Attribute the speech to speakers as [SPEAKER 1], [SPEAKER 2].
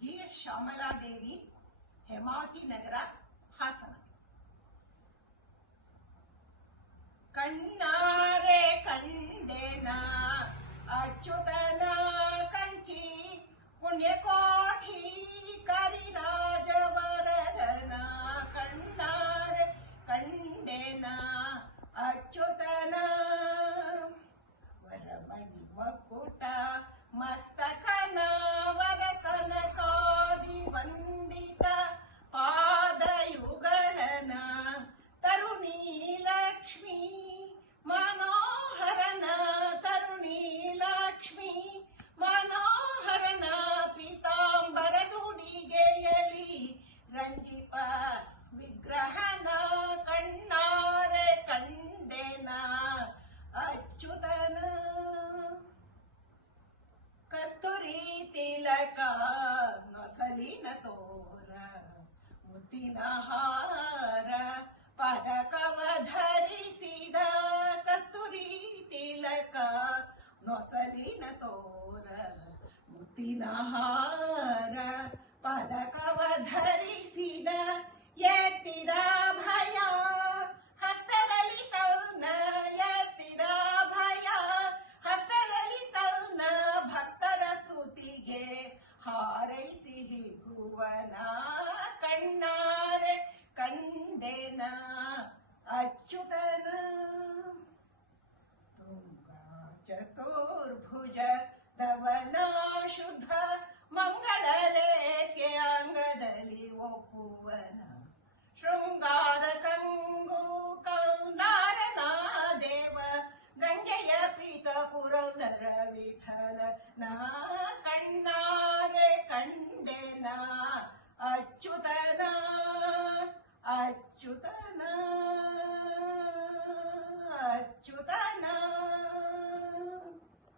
[SPEAKER 1] G S Shyamala Devi Hemavathi ನಗರ ಹಾಸನ ಕಣ್ಣಾರೆ ಕಂಡೆನ ಅಚ್ಯುತನ ಕಂಚಿ ಪುಣ್ಯಕೋಟಿ ತಿಲಕ ನೊಸಲಿನ ತೋರ ಮುತ್ತಿನ ಹಾರ ಪದಕವ ಧರಿಸಿದ ಕಸ್ತೂರಿ ತಿಲಕ ನೊಸಲಿನ ತೋರ ಮುತ್ತಿನ ಹಾರ ಹಿಗುವನ ಕಣ್ಣಾರೆ ಕಂಡೆನ ಅಚ್ಯುತನ ತುಂಗ ಚತುರ್ಭುಜ ದವನ ಶುದ್ಧ ಮಂಗಳ ರೇಖೆ ಅಂಗದಲ್ಲಿ ಒಪ್ಪುವನ ಶೃಂಗಾರ ಕಂಗು ಕೌಂದಾರನ ದೇವ ಗಂಗೆಯ ಪೀತ ಪುರಂದರ ವಿಠಲ ನಾ chuta